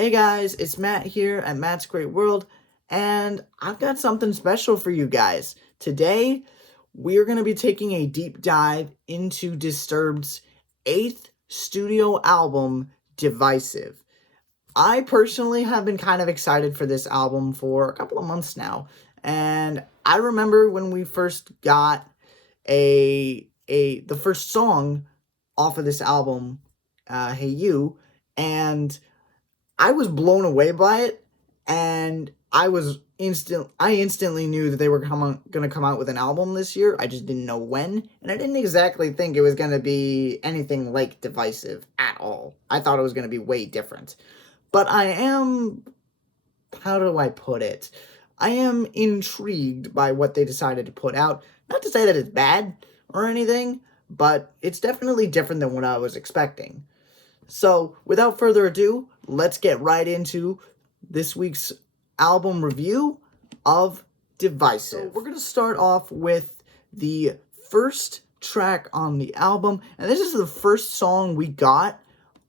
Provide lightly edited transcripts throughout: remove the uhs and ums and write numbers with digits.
Hey guys, it's Matt here at Matt's Great World, and I've got something special for you guys. Today, we're going to be taking a deep dive into Disturbed's 8th studio album, Divisive. I personally have been kind of excited for this album for a couple of months now, and I remember when we first got the first song off of this album, Hey You, and I was blown away by it, and I instantly knew that they were gonna come out with an album this year. I just didn't know when, and I didn't exactly think it was gonna be anything like Divisive at all. I thought it was gonna be way different. But I am, how do I put it? I am intrigued by what they decided to put out. Not to say that it's bad or anything, but it's definitely different than what I was expecting. So, without further ado, let's get right into this week's album review of Divisive. So, we're going to start off with the first track on the album, and this is the first song we got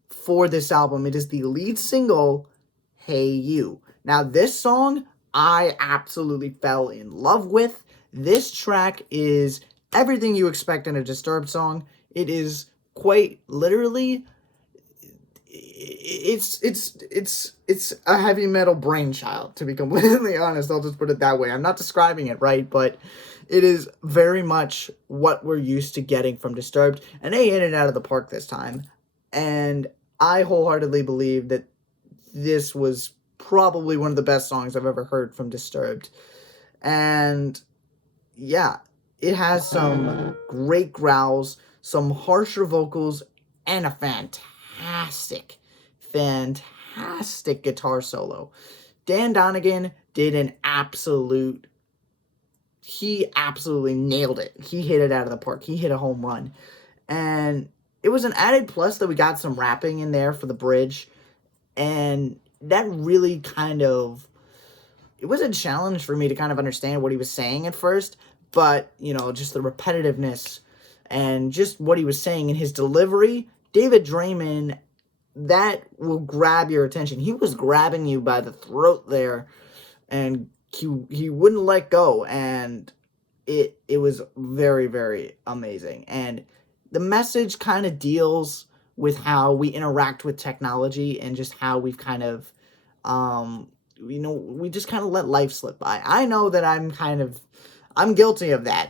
for this album. It is the lead single, Hey You. Now, this song I absolutely fell in love with. This track is everything you expect in a Disturbed song. It is quite literally it's a heavy metal brainchild, to be completely honest. I'll just put it that way. I'm not describing it right, but it is very much what we're used to getting from Disturbed, and they hit it out of the park this time. And I wholeheartedly believe that this was probably one of the best songs I've ever heard from Disturbed. And yeah, it has some great growls, some harsher vocals, and a fantastic guitar solo. Dan Donegan did he absolutely nailed it. He hit it out of the park. He hit a home run. And it was an added plus that we got some rapping in there for the bridge. And that really it was a challenge for me to kind of understand what he was saying at first. But, just the repetitiveness and just what he was saying in his delivery, David Draymond, that will grab your attention. He was grabbing you by the throat there, and he wouldn't let go, and it was very, very amazing. And the message kind of deals with how we interact with technology and just how we've kind of, we just kind of let life slip by. I know that I'm guilty of that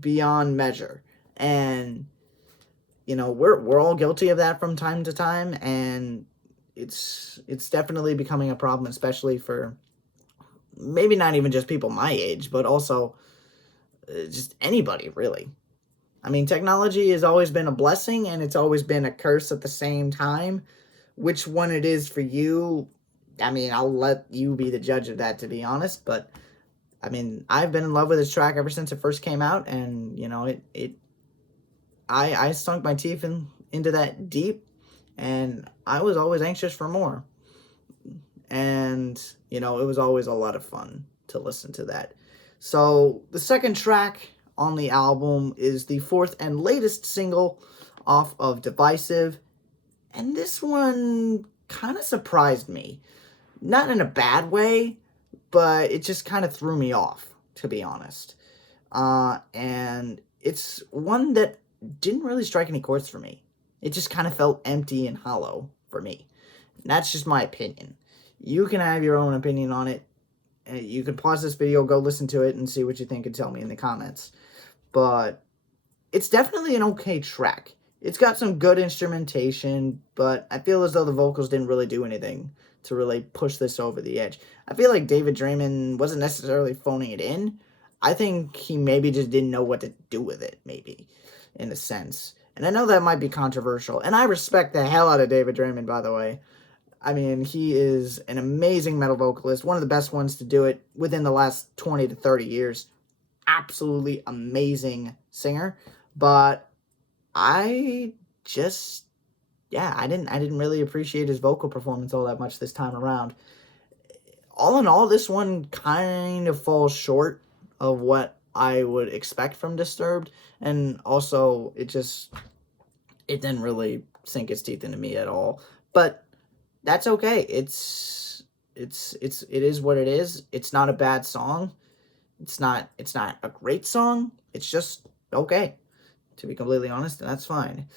beyond measure, and we're all guilty of that from time to time, and it's definitely becoming a problem, especially for maybe not even just people my age, but also just anybody, really. I mean, technology has always been a blessing, and it's always been a curse at the same time. Which one it is for you, I mean, I'll let you be the judge of that, to be honest, but I mean, I've been in love with this track ever since it first came out, and, I sunk my teeth into that deep, and I was always anxious for more. And, it was always a lot of fun to listen to that. So, the second track on the album is the fourth and latest single off of Divisive, and this one kind of surprised me. Not in a bad way, but it just kind of threw me off, to be honest. And it's one that didn't really strike any chords for me. It just kind of felt empty and hollow for me. And that's just my opinion. You can have your own opinion on it. You can pause this video, go listen to it, and see what you think and tell me in the comments. But it's definitely an okay track. It's got some good instrumentation, but I feel as though the vocals didn't really do anything to really push this over the edge. I feel like David Draymond wasn't necessarily phoning it in. I think he maybe just didn't know what to do with it, maybe, in a sense. And I know that might be controversial, and I respect the hell out of David Draymond, by the way. I mean, he is an amazing metal vocalist, one of the best ones to do it within the last 20 to 30 years. Absolutely amazing singer, but I didn't really appreciate his vocal performance all that much this time around. All in all, this one kind of falls short of what I would expect from Disturbed, and also it didn't really sink its teeth into me at all. But that's okay. It is what it is. It's not a bad song. It's not a great song. It's just okay, to be completely honest, and that's fine.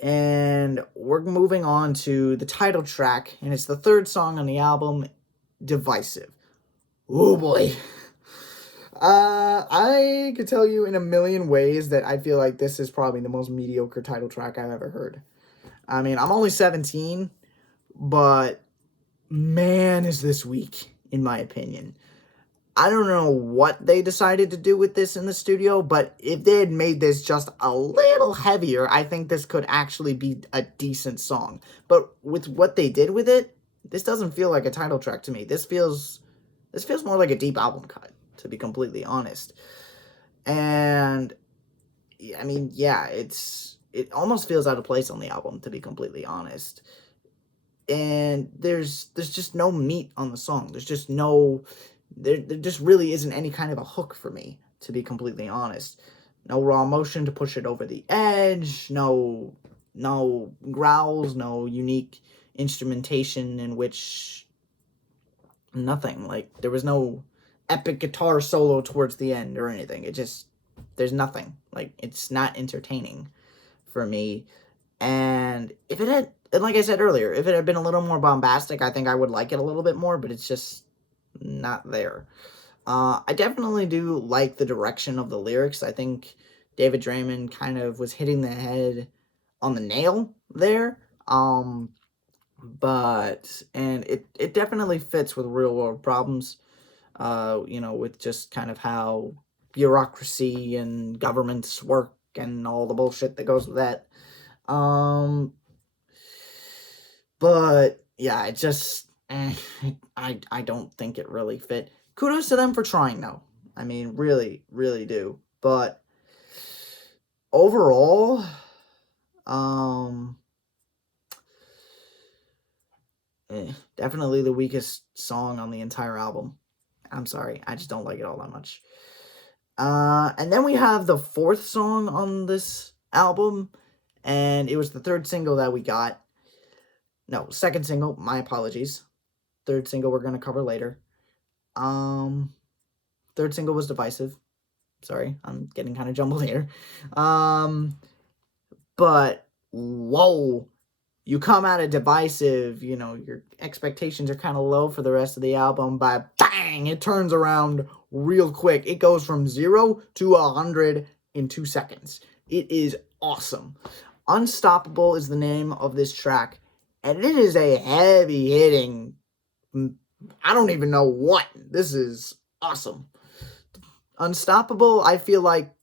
And we're moving on to the title track, and it's the third song on the album, Divisive. Oh boy. I could tell you in a million ways that I feel like this is probably the most mediocre title track I've ever heard. I mean, I'm only 17, but man, is this weak, in my opinion. I don't know what they decided to do with this in the studio, but if they had made this just a little heavier, I think this could actually be a decent song. But with what they did with it, this doesn't feel like a title track to me. This feels more like a deep album cut, to be completely honest. And I mean, yeah, it almost feels out of place on the album, to be completely honest. And there's just no meat on the song. There's just no there just really isn't any kind of a hook for me, to be completely honest. No raw emotion to push it over the edge, no growls, no unique instrumentation in which nothing. Like there was no epic guitar solo towards the end or anything. It just there's nothing. Like it's not entertaining for me. And if it had, and like I said earlier, if it had been a little more bombastic, I think I would like it a little bit more, but it's just not there. I definitely do like the direction of the lyrics. I think David Draymond kind of was hitting the head on the nail there. But, and it definitely fits with real world problems, with just kind of how bureaucracy and governments work and all the bullshit that goes with that. But yeah, it just I don't think it really fit. Kudos to them for trying though. I mean, really, really do. But overall, um, definitely the weakest song on the entire album. I'm sorry, I just don't like it all that much. And then we have the fourth song on this album, and it was the third single that we got. No, second single. My apologies. Third single we're gonna cover later. Um, Third single was Divisive. Sorry, I'm getting kind of jumbled here. But whoa, you come out of Divisive, your expectations are kind of low for the rest of the album, but bang, it turns around real quick. It goes from 0 to 100 in 2 seconds. It is awesome. Unstoppable is the name of this track, and it is a heavy hitting, I don't even know what. This is awesome. Unstoppable, I feel like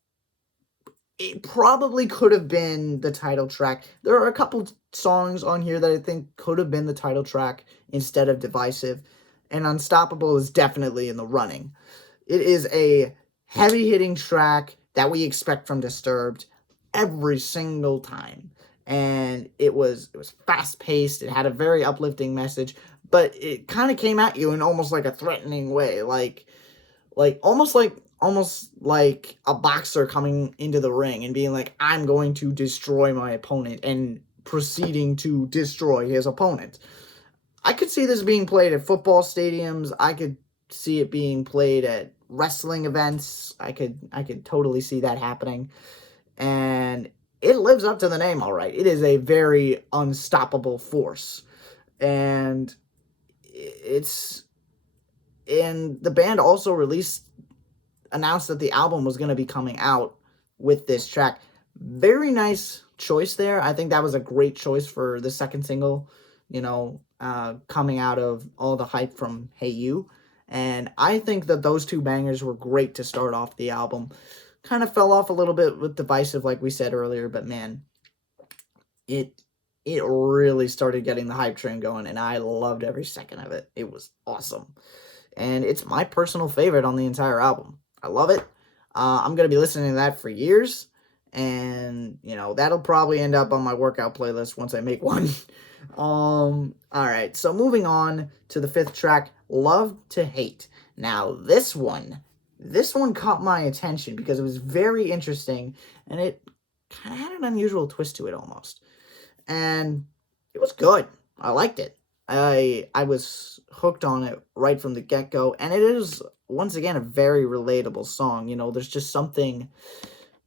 it probably could have been the title track. There are a couple songs on here that I think could have been the title track instead of Divisive, and Unstoppable is definitely in the running. It is a heavy-hitting track that we expect from Disturbed every single time. And it was fast-paced, it had a very uplifting message, but it kind of came at you in almost like a threatening way, like almost like a boxer coming into the ring and being like, I'm going to destroy my opponent, and proceeding to destroy his opponent. I could see this being played at football stadiums. I could see it being played at wrestling events. I could totally see that happening. And it lives up to the name, all right. It is a very unstoppable force. And the band also announced that the album was going to be coming out with this track. Very nice choice there. I think that was a great choice for the second single, coming out of all the hype from Hey You. And I think that those two bangers were great to start off the album. Kind of fell off a little bit with Divisive, like we said earlier, but man, it really started getting the hype train going, and I loved every second of it. It was awesome. And it's my personal favorite on the entire album. I love it. I'm going to be listening to that for years. And, that'll probably end up on my workout playlist once I make one. All right. So moving on to the fifth track, Love to Hate. Now, this one caught my attention because it was very interesting. And it kind of had an unusual twist to it almost. And it was good. I liked it. I was hooked on it right from the get-go, and it is once again a very relatable song. There's just something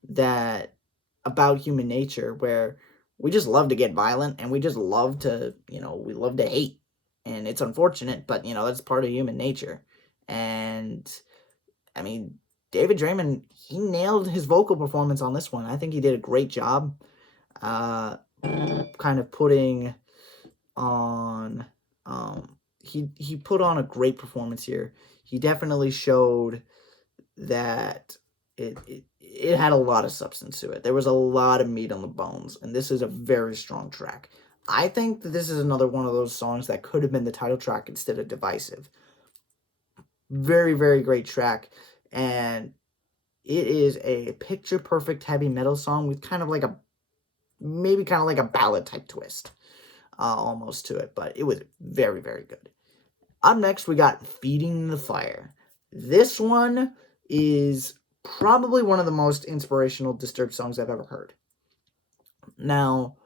that about human nature where we just love to get violent and we just love to, we love to hate. And it's unfortunate, but that's part of human nature. And I mean, David Draymond, he nailed his vocal performance on this one. I think he did a great job uh kind of putting on he put on a great performance here. He definitely showed that it had a lot of substance to it. There was a lot of meat on the bones, and this is a very strong track. I think that this is another one of those songs that could have been the title track instead of Divisive. Very, very great track, and it is a picture perfect heavy metal song with kind of like a maybe kind of like a ballad type twist, almost to it, but it was very, very good. Up next, we got Feeding the Fire. This one is probably one of the most inspirational Disturbed songs I've ever heard. Now,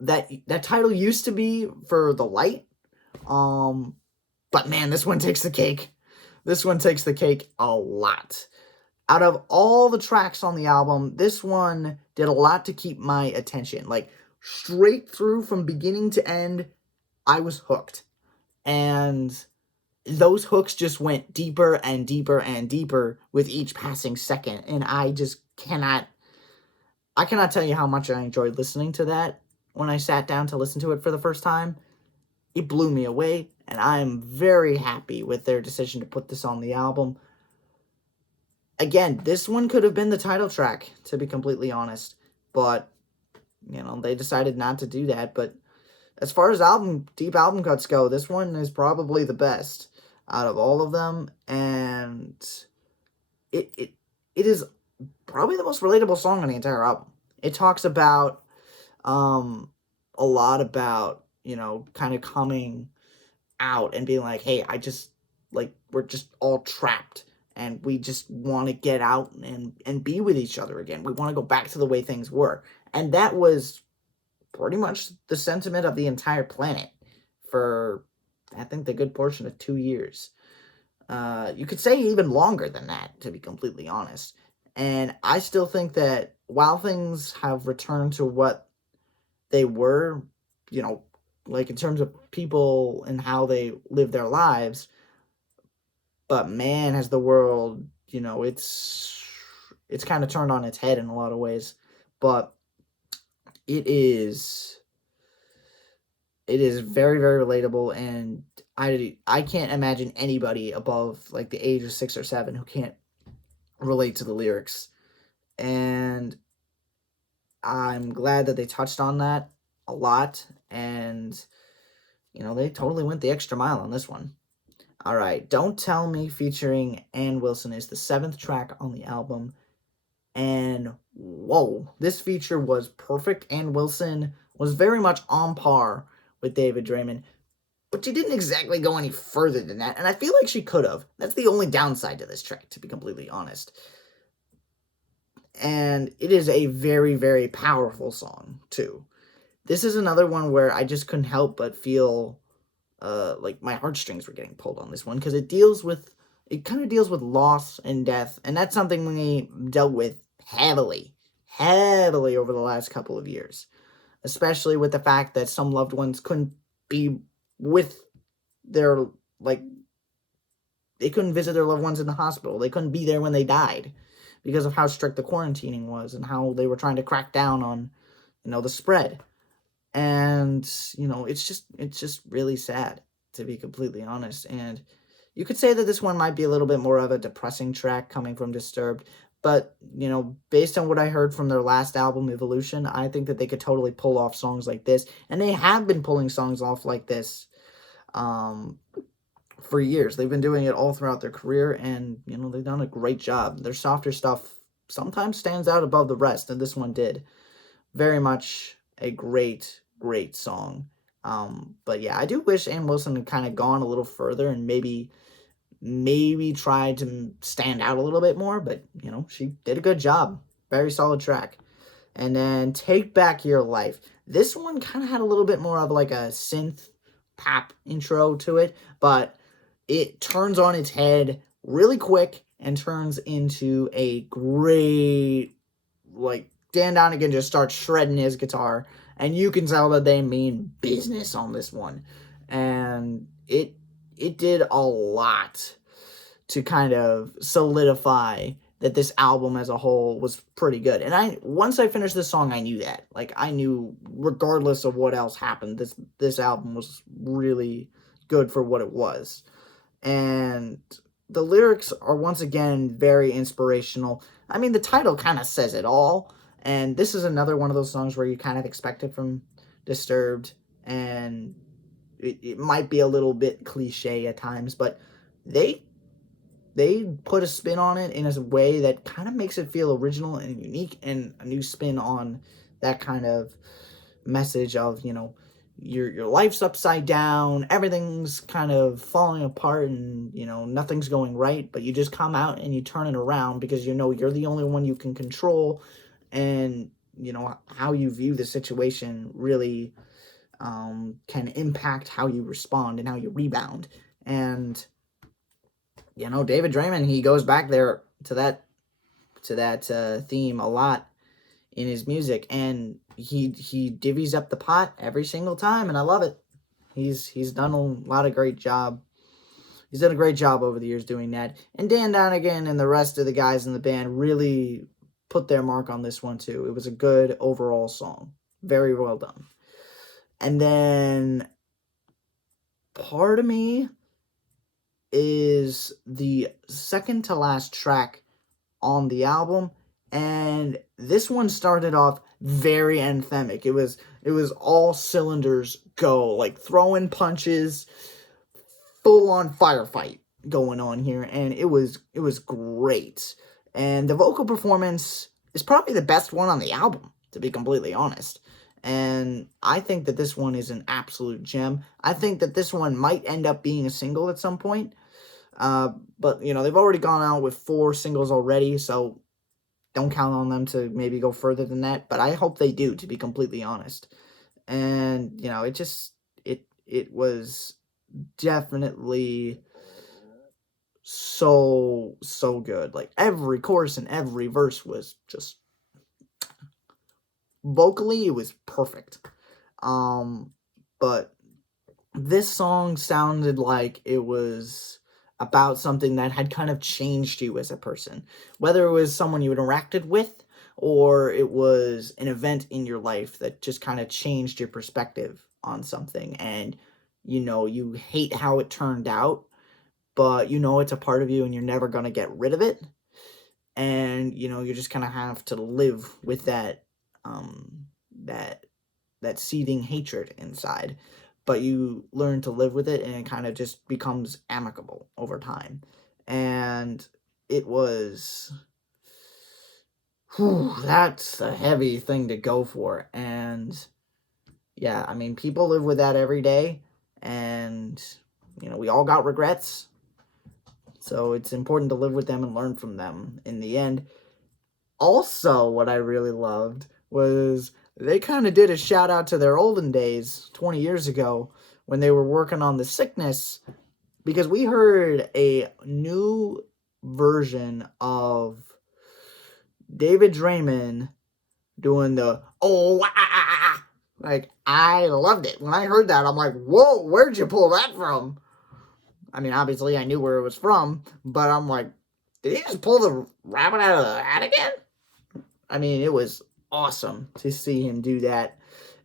that title used to be for The Light, but man, this one takes the cake. This one takes the cake a lot. Out of all the tracks on the album, this one did a lot to keep my attention. Like, straight through from beginning to end, I was hooked. And those hooks just went deeper and deeper and deeper with each passing second. And I cannot tell you how much I enjoyed listening to that when I sat down to listen to it for the first time. It blew me away, and I am very happy with their decision to put this on the album. Again, this one could have been the title track, to be completely honest, but they decided not to do that. But as far as deep album cuts go, this one is probably the best out of all of them, and it is probably the most relatable song on the entire album. It talks about a lot about kind of coming out and being like, hey, we're just all trapped and we just want to get out and be with each other again. We want to go back to the way things were. And that was pretty much the sentiment of the entire planet for, I think, the good portion of 2 years. You could say even longer than that, to be completely honest. And I still think that while things have returned to what they were, like in terms of people and how they live their lives, but man, has the world, it's kind of turned on its head in a lot of ways. But it is very, very relatable, and I can't imagine anybody above like the age of 6 or 7 who can't relate to the lyrics. And I'm glad that they touched on that a lot, and they totally went the extra mile on this one. All right, Don't Tell Me featuring Ann Wilson is the 7th track on the album, and whoa, this feature was perfect. Ann Wilson was very much on par with David Draymond, but she didn't exactly go any further than that, and I feel like she could have. That's the only downside to this track, to be completely honest. And it is a very, very powerful song, too. This is another one where I just couldn't help but feel like my heartstrings were getting pulled on this one, because it kind of deals with loss and death, and that's something we dealt with heavily over the last couple of years, especially with the fact that some loved ones couldn't be with their, they couldn't visit their loved ones in the hospital. They couldn't be there when they died because of how strict the quarantining was and how they were trying to crack down on, the spread. And, it's just really sad, to be completely honest. And you could say that this one might be a little bit more of a depressing track coming from Disturbed. But, based on what I heard from their last album, Evolution, I think that they could totally pull off songs like this. And they have been pulling songs off like this for years. They've been doing it all throughout their career, and, they've done a great job. Their softer stuff sometimes stands out above the rest, and this one did. Very much a great song. But yeah, I do wish Ann Wilson had kind of gone a little further and maybe tried to stand out a little bit more, but she did a good job. Very solid track. And then Take Back Your Life. This one kind of had a little bit more of like a synth pop intro to it, but it turns on its head really quick and turns into a great, like, Dan Donegan just starts shredding his guitar, and you can tell that they mean business on this one. And it did a lot to kind of solidify that this album as a whole was pretty good. And once I finished this song, I knew that. Like, I knew regardless of what else happened, this album was really good for what it was. And the lyrics are once again very inspirational. I mean, the title kind of says it all. And this is another one of those songs where you kind of expect it from Disturbed, and it might be a little bit cliche at times, but they put a spin on it in a way that kind of makes it feel original and unique, and a new spin on that kind of message of, your life's upside down, everything's kind of falling apart, and nothing's going right, but you just come out and you turn it around because you're the only one you can control, and how you view the situation really can impact how you respond and how you rebound. And David Draymond, he goes back there to that theme a lot in his music, and he divvies up the pot every single time, and I love it. He's done a lot of great job. He's done a great job over the years doing that. And Dan Donegan and the rest of the guys in the band really put their mark on this one too. It was a good overall song. Very well done. And then Part of Me is the second to last track on the album, and this one started off very anthemic. It was all cylinders go, like throwing punches, full on firefight going on here, and it was great. And the vocal performance is probably the best one on the album, to be completely honest. And I think that this one is an absolute gem. I think that this one might end up being a single at some point. But, they've already gone out with 4 singles already, so don't count on them to maybe go further than that. But I hope they do, to be completely honest. And, it was definitely so good. Like, every chorus and every verse was just, vocally, it was perfect. But this song sounded like it was about something that had kind of changed you as a person, whether it was someone you interacted with or it was an event in your life that just kind of changed your perspective on something, and you hate how it turned out, but it's a part of you and you're never going to get rid of it, and you're just going to have to live with that that seething hatred inside, but you learn to live with it, and it kind of just becomes amicable over time. And it was, that's a heavy thing to go for. And yeah, I mean, people live with that every day, and we all got regrets, so it's important to live with them and learn from them in the end. Also, what I really loved was they kind of did a shout out to their olden days 20 years ago when they were working on The Sickness, because we heard a new version of David Draymond doing the like, I loved it. When I heard that, I'm like, whoa, where'd you pull that from? I mean, obviously I knew where it was from, but I'm like, did he just pull the rabbit out of the hat again? I mean, it was awesome to see him do that.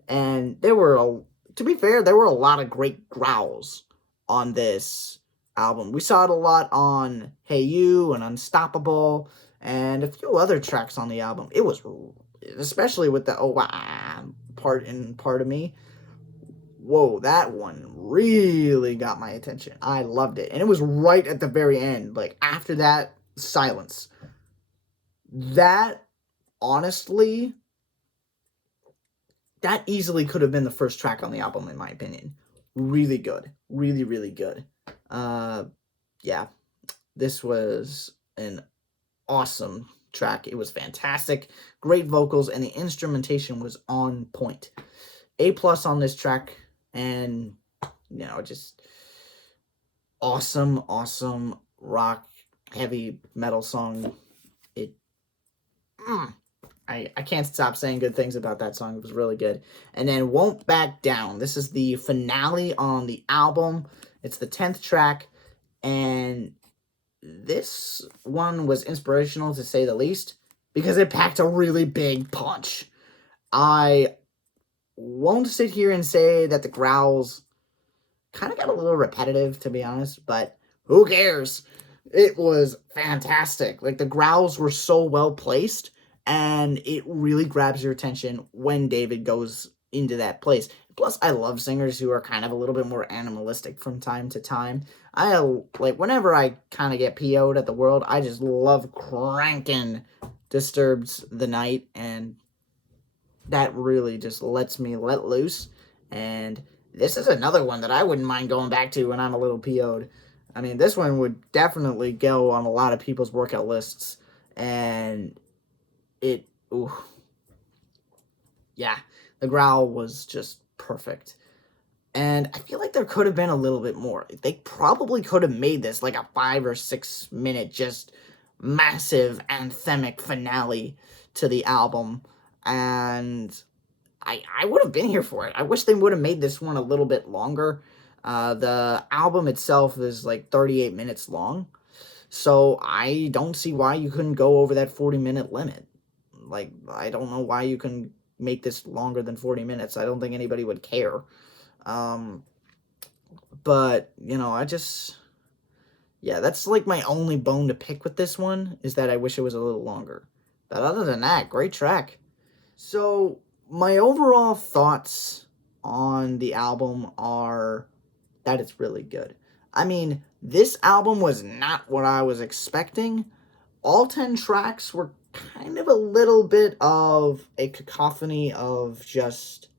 And to be fair, there were a lot of great growls on this album. We saw it a lot on Hey You and Unstoppable and a few other tracks on the album. It was, especially with the part of me. Whoa, that one really got my attention. I loved it. And it was right at the very end, like after that silence. That, honestly, that easily could have been the first track on the album, in my opinion. Really good. Really, really good. Yeah. This was an awesome track. It was fantastic. Great vocals, and the instrumentation was on point. A+ on this track, and just awesome rock heavy metal song. It I can't stop saying good things about that song. It was really good. And then Won't Back Down. This is the finale on the album. It's the 10th track, and this one was inspirational to say the least because it packed a really big punch. I won't sit here and say that the growls kind of got a little repetitive, to be honest, but who cares? It was fantastic. Like, the growls were so well placed, and it really grabs your attention when David goes into that place. Plus, I love singers who are kind of a little bit more animalistic from time to time. Whenever I kind of get PO'd at the world, I just love cranking Disturbed's The Night, and that really just lets me let loose. And this is another one that I wouldn't mind going back to when I'm a little PO'd. I mean, this one would definitely go on a lot of people's workout lists. And yeah, the growl was just perfect. And I feel like there could have been a little bit more. They probably could have made this like a 5 or 6 minute, just massive anthemic finale to the album. And I would have been here for it. I wish they would have made this one a little bit longer. The album itself is like 38 minutes long. So I don't see why you couldn't go over that 40-minute limit. Like, I don't know why you couldn't make this longer than 40 minutes. I don't think anybody would care. But, that's like my only bone to pick with this one, is that I wish it was a little longer. But other than that, great track. So, my overall thoughts on the album are that it's really good. I mean, this album was not what I was expecting. All 10 tracks were kind of a little bit of a cacophony of just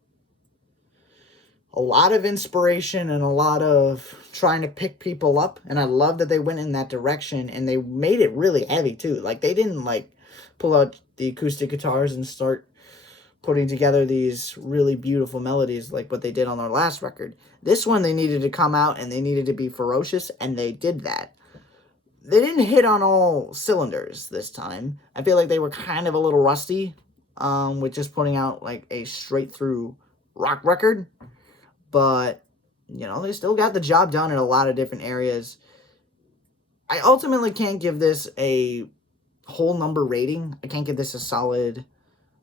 a lot of inspiration and a lot of trying to pick people up. And I love that they went in that direction, and they made it really heavy too. Like, they didn't pull out the acoustic guitars and start putting together these really beautiful melodies like what they did on their last record. This one, they needed to come out and they needed to be ferocious, and they did that. They didn't hit on all cylinders this time. I feel like they were kind of a little rusty with just putting out like a straight through rock record. But, they still got the job done in a lot of different areas. I ultimately can't give this a whole number rating. I can't give this a solid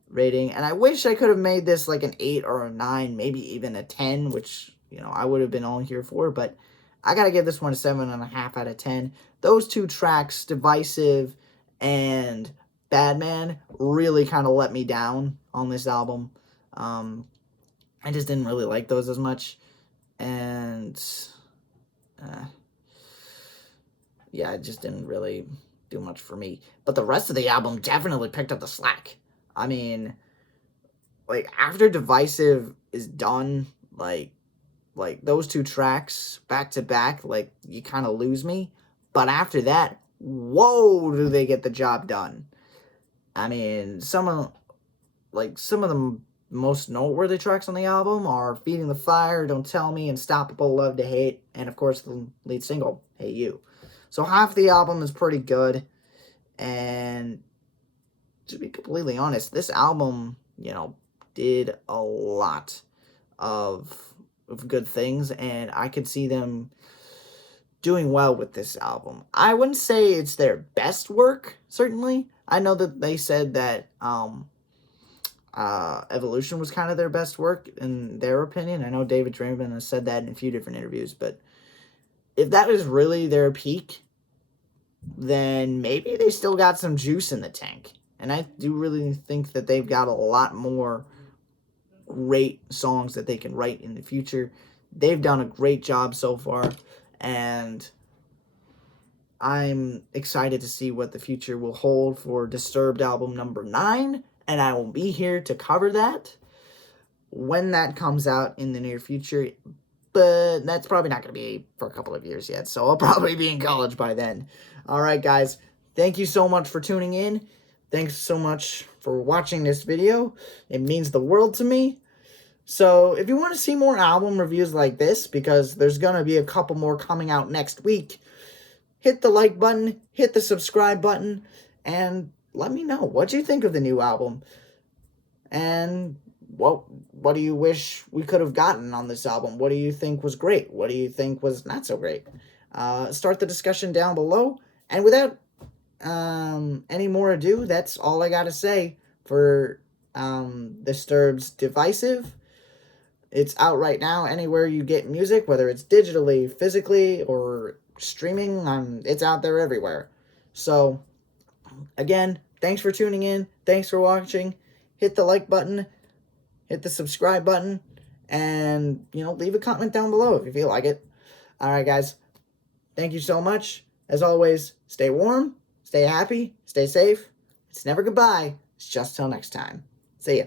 rating. And I wish I could have made this like an 8 or a 9, maybe even a 10, which, I would have been all here for. But I got to give this one a 7.5 out of 10. Those 2 tracks, Divisive and Bad Man, really kind of let me down on this album. I just didn't really like those as much. And, it just didn't really do much for me. But the rest of the album definitely picked up the slack. I mean, after Divisive is done, like those 2 tracks back to back, you kind of lose me. But after that, whoa, do they get the job done. I mean, some of the most noteworthy tracks on the album are Feeding the Fire, Don't Tell Me, Unstoppable, Love to Hate, and of course the lead single, Hey You. So half the album is pretty good, and to be completely honest, this album, did a lot of good things, and I could see them doing well with this album. I wouldn't say it's their best work, certainly. I know that they said that Evolution was kind of their best work in their opinion. I know David Draymond has said that in a few different interviews, but if that is really their peak, then maybe they still got some juice in the tank. And I do really think that they've got a lot more great songs that they can write in the future. They've done a great job so far, and I'm excited to see what the future will hold for Disturbed album number 9, and I will be here to cover that when that comes out in the near future, but that's probably not going to be for a couple of years yet, so I'll probably be in college by then. Alright guys, thank you so much for tuning in. Thanks so much for watching this video. It means the world to me. So if you want to see more album reviews like this, because there's going to be a couple more coming out next week, hit the like button, hit the subscribe button, and let me know what you think of the new album. And what do you wish we could have gotten on this album? What do you think was great? What do you think was not so great? Start the discussion down below. And without any more ado, that's all I got to say for Disturbed's Divisive. It's out right now anywhere you get music, whether it's digitally, physically, or streaming. It's out there everywhere. So, again, thanks for tuning in. Thanks for watching. Hit the like button. Hit the subscribe button. And, leave a comment down below if you feel like it. All right, guys. Thank you so much. As always, stay warm, stay happy, stay safe. It's never goodbye. It's just till next time. See ya.